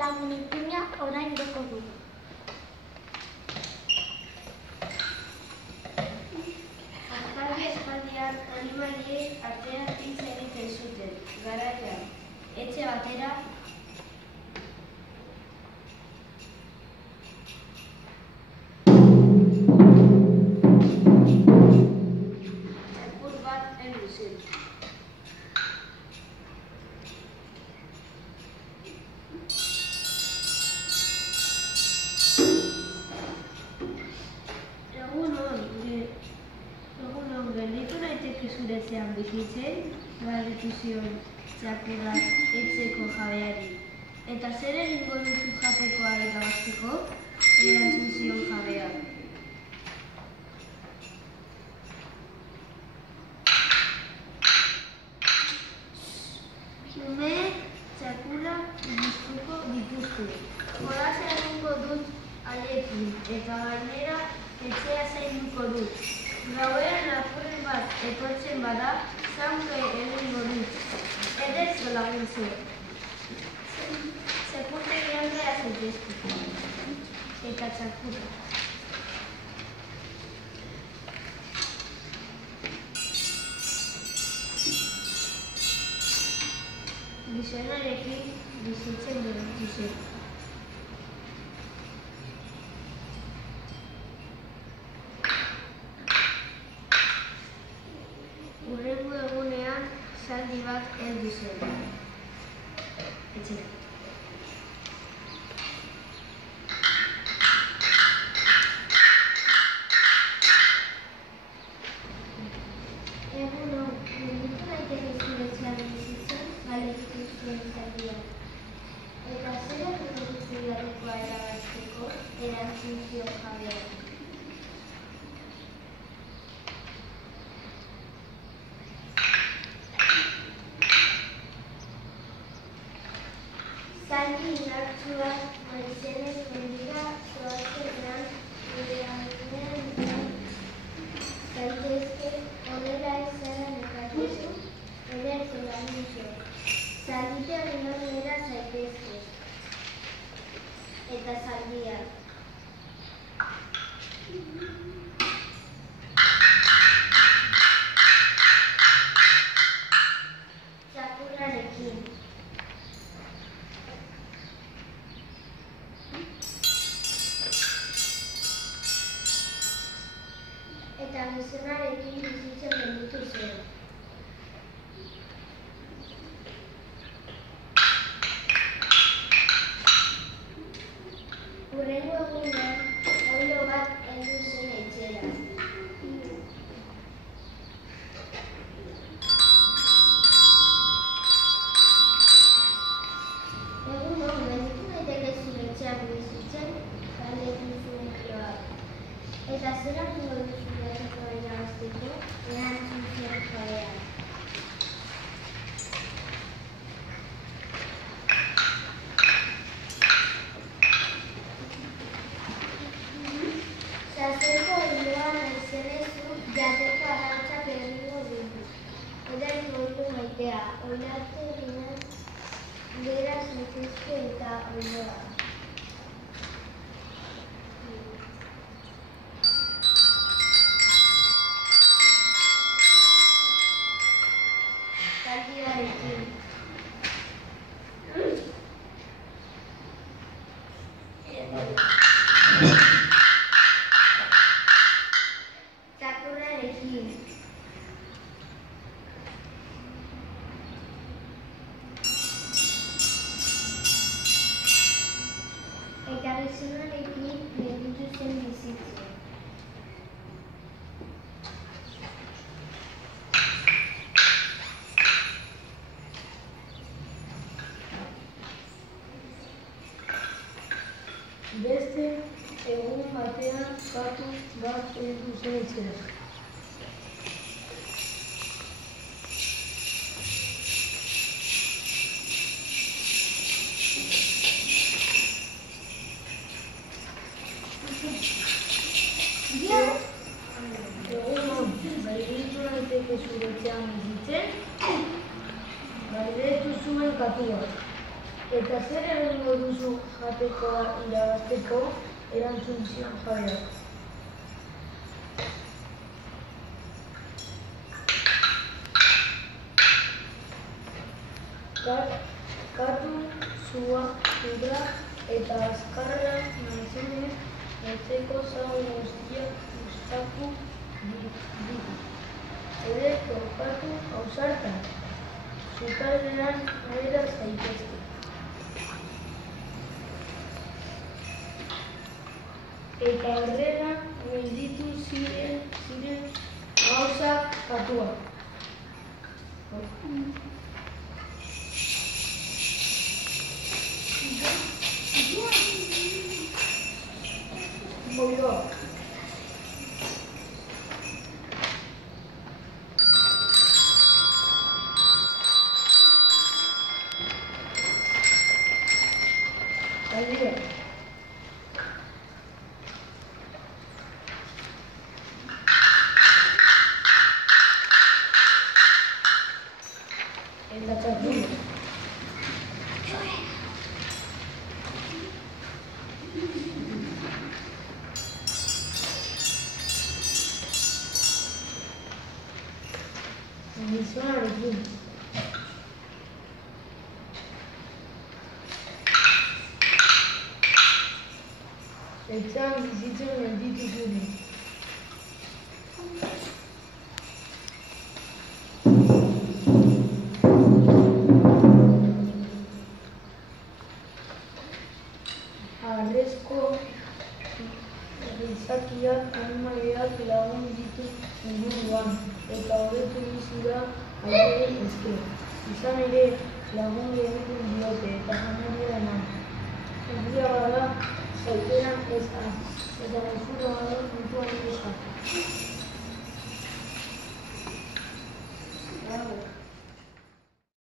lagun ipuina orain beko du. Espaldian animaliek artean hitz egiten zuten, garaian, etxe batera, txakur bat heldu zen. Gelditu naiteke zure etxean bizitzen, galdetu zion txakurrak etxeko jabeari. Eta zer egingo duzu jatekoa irabazteko? Erantzun zion jabeak. Umeek txakurrak gustuko dituzte. Jolasa egingo dut haiekin, eta gainera etxea zainduko dut. Gauean lapurren bat etortzen bada, zaunke egingo dut. Ederz laguntzu. Txakurtegian behar zaitezke. Eta txakurra. Gizonarekin bizitzen geratu zen. Hurrengo egunean zaldi bat heldu zen. Etxera. Egun hon, gelditu naiteke zure etxean bizitzen, galdetu zuen zaldiak. Eta zer egingo duzu jatekoa irabazteko, erantzun zion jabeak. Zaldi indartsuak maizenez mendira zoazenean gure aurrean zaitezke honela ezaren ekarrizu ederz laguntzu. Zalditean honela zaitezke. Eta zaldia. Txakurrarekin. Eta gizonarekin bizitzen gelditu zen. Hurrengo egunean, oilo bat heldu zen etxera. Egun hon, gelditu naiteke zure etxean bizitzen, galdetu zuen jabeak. Eta zer egingo duzu jatekoa irabazteko, erantzun zion jabeak. Sasoiko oiloa naizenez jateko arrantzak egingo dugu. Ederz oilo maitea, oilategian gera zaitezke eta oiloa. Zaldiarekin. Txakurrarekin. Eta gizonarekin gelditu zen bizitzen. Beste egun batean katu bat heldu zen etxera. Egun hon, gelditu naiteke zure etxean bizitzen, galdetu zuen katu bat. Eta zer egingo duzu jatekoa irabazteko? Erantzun zion jabeak. Katu, zua, zura eta azkarra naizenez, etxeko zago guztiak gustatu ditu. Ere topatu ausartan, sukaldean gera zaitezke. Eta horrela gelditu ziren gauzak katuak. Oilo. Aldea. Eta txartula. Gizonarekin. Etxean bizitzen gelditu ziren. Arrezko gizakiak animaliak lagun ditu inguruan, eta hobetu bizi da aldeei esker. Izan ere lagun egiten diote eta janaria eman. Egia bada, zaiteran ez da, eta gaizura bada mutuan ez da.